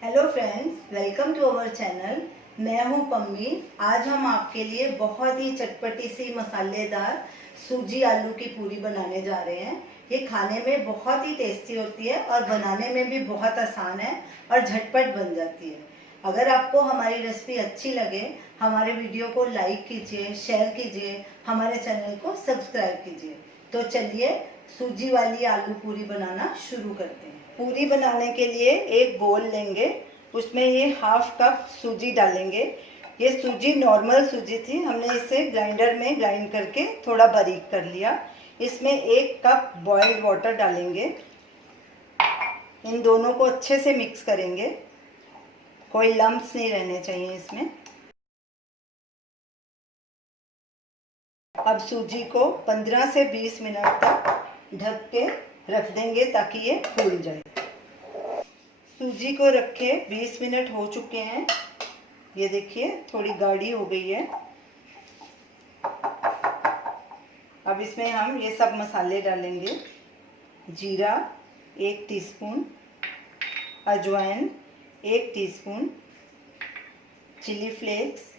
Hello friends, welcome to our channel. मैं हूं पम्मी। आज हम आपके लिए बहुत ही चटपटी सी मसालेदार सूजी आलू की पूरी बनाने जा रहे हैं। ये खाने में बहुत ही टेस्टी होती है और बनाने में भी बहुत आसान है और झटपट बन जाती है। अगर आपको हमारी रेसिपी अच्छी लगे, हमारे वीडियो को लाइक कीजिए, शेयर कीजिए, हमारे चैनल को सब्सक्राइब कीजिए। तो चलिए सूजी वाली आलू पूरी बनाना शुरू करते हैं। पूरी बनाने के लिए एक बोल लेंगे, उसमें ये हाफ कप सूजी डालेंगे। ये सूजी नॉर्मल सूजी थी, हमने इसे ग्राइंडर में ग्राइंड करके थोड़ा बारीक कर लिया। इसमें 1 कप बॉइल्ड वाटर डालेंगे। इन दोनों को अच्छे से मिक्स करेंगे, कोई लम्प्स नहीं रहने चाहिए इसमें। अब सूजी को 15 से 20 मिनट तक ढक के रख देंगे ताकि ये फूल जाए। सूजी को रखे 20 मिनट हो चुके हैं। ये देखिए थोड़ी गाढ़ी हो गई है। अब इसमें हम ये सब मसाले डालेंगे। जीरा 1 टीस्पून, अजवाइन 1 टीस्पून, चिली फ्लेक्स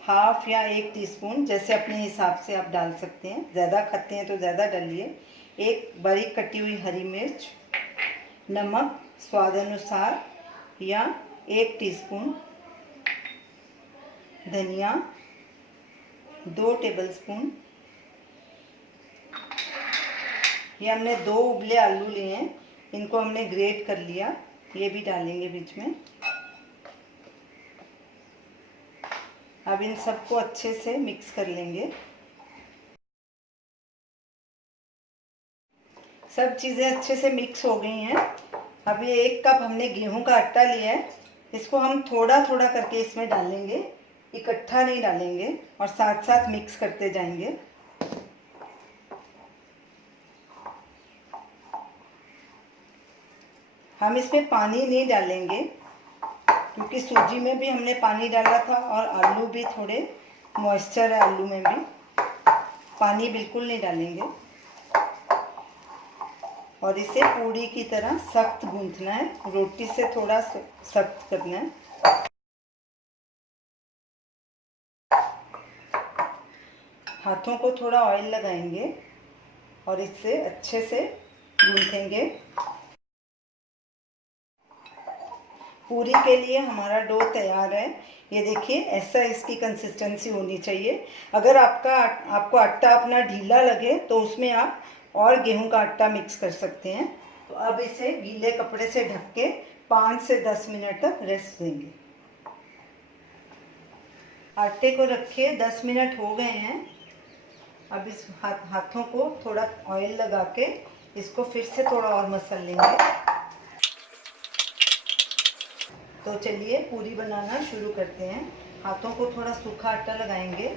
हाफ या 1 टीस्पून, जैसे अपने हिसाब से आप डाल सकते हैं। ज़्यादा खाते हैं तो ज़्यादा डालिए। 1 बारीक कटी हुई हरी मिर्च, नमक स्वाद अनुसार या 1 टीस्पून, धनिया 2 टेबलस्पून। ये हमने 2 उबले आलू लिए हैं, इनको हमने ग्रेट कर लिया, ये भी डालेंगे बीच में। अब इन सबको अच्छे से मिक्स कर लेंगे। सब चीज़ें अच्छे से मिक्स हो गई हैं। अब ये 1 कप हमने गेहूं का आटा लिया है, इसको हम थोड़ा थोड़ा करके इसमें डालेंगे, इकट्ठा नहीं डालेंगे, और साथ साथ मिक्स करते जाएंगे। हम इसमें पानी नहीं डालेंगे क्योंकि सूजी में भी हमने पानी डाला था और आलू भी थोड़े मॉइस्चर है, आलू में भी। पानी बिल्कुल नहीं डालेंगे और इसे पूड़ी की तरह सख्त गूंथना है, रोटी से थोड़ा सख्त करना है। हाथों को थोड़ा ऑयल लगाएंगे और इससे अच्छे से गूंथेंगे। पूरी के लिए हमारा डो तैयार है। ये देखिए ऐसा इसकी कंसिस्टेंसी होनी चाहिए। अगर आपको आटा अपना ढीला लगे तो उसमें आप और गेहूं का आटा मिक्स कर सकते हैं। तो अब इसे गीले कपड़े से ढक के 5 से 10 मिनट तक रेस्ट देंगे। आटे को रखे 10 मिनट हो गए हैं। अब इस हाथों को थोड़ा ऑयल लगा के इसको फिर से थोड़ा और मसल लेंगे। तो चलिए पूरी बनाना शुरू करते हैं। हाथों को थोड़ा सूखा आटा लगाएंगे,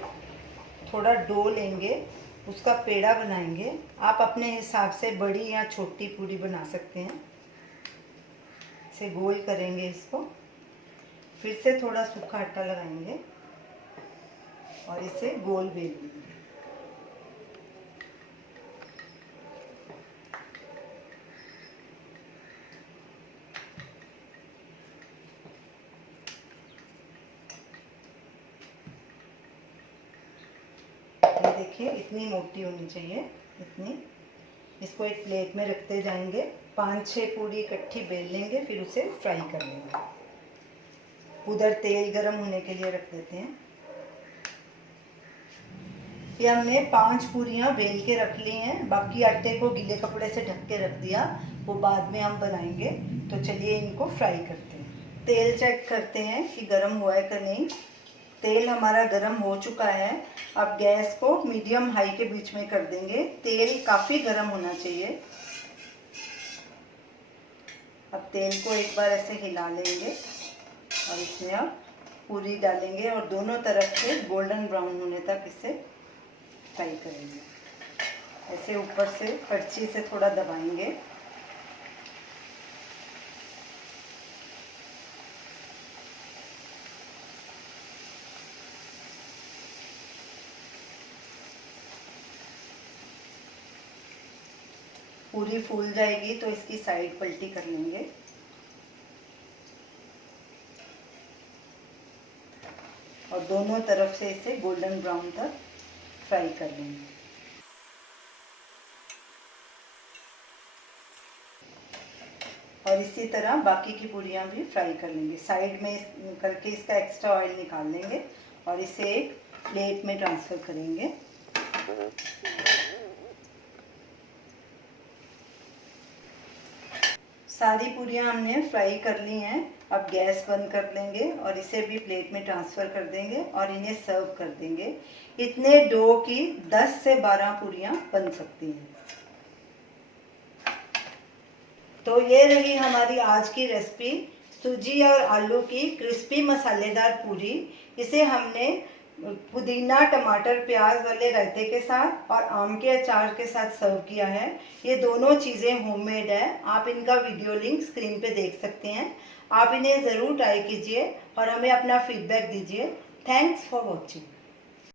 थोड़ा डो लेंगे, उसका पेड़ा बनाएंगे। आप अपने हिसाब से बड़ी या छोटी पूरी बना सकते हैं। इसे गोल करेंगे, इसको फिर से थोड़ा सूखा आटा लगाएंगे और इसे गोल बेल लेंगे। ये देखिए इतनी मोटी होनी चाहिए, इतनी। इसको एक प्लेट में रखते जाएंगे। 5-6 पूरी इकट्ठी बेल लेंगे, फिर उसे फ्राई कर लेंगे। उधर तेल गरम होने के लिए रख देते हैं। ये हमने 5 पूरियां बेल के रख ली हैं, बाकी आटे को गीले कपड़े से ढक के रख दिया, वो बाद में हम बनाएंगे। तो चलिए इनको फ्राई करते हैं। तेल चेक करते हैं कि गरम हुआ है कि नहीं। तेल हमारा गरम हो चुका है। अब गैस को मीडियम हाई के बीच में कर देंगे। तेल काफ़ी गरम होना चाहिए। अब तेल को एक बार ऐसे हिला लेंगे और इसमें अब पूरी डालेंगे और दोनों तरफ से गोल्डन ब्राउन होने तक इसे फ्राई करेंगे। ऐसे ऊपर से करछी से थोड़ा दबाएंगे। पूरी फूल जाएगी तो इसकी साइड पलटी कर लेंगे। और दोनों तरफ से इसे गोल्डन ब्राउन तक फ्राई कर लेंगे। और इसी तरह बाकी की पूरियां भी फ्राई कर लेंगे। साइड में करके इसका एक्स्ट्रा ऑयल निकाल लेंगे और इसे एक प्लेट में ट्रांसफ़र करेंगे। सारी पूरियां हमने फ्राई कर ली हैं। अब गैस बंद कर देंगे और इसे भी प्लेट में ट्रांसफ़र कर देंगे और इन्हें सर्व कर देंगे। इतने डो की 10 से 12 पूरियां बन सकती हैं। तो ये रही हमारी आज की रेसिपी, सूजी और आलू की क्रिस्पी मसालेदार पूरी। इसे हमने पुदीना टमाटर प्याज वाले रायते के साथ और आम के अचार के साथ सर्व किया है। ये दोनों चीज़ें होममेड है। आप इनका वीडियो लिंक स्क्रीन पे देख सकते हैं। आप इन्हें ज़रूर ट्राई कीजिए और हमें अपना फीडबैक दीजिए। Thanks for watching.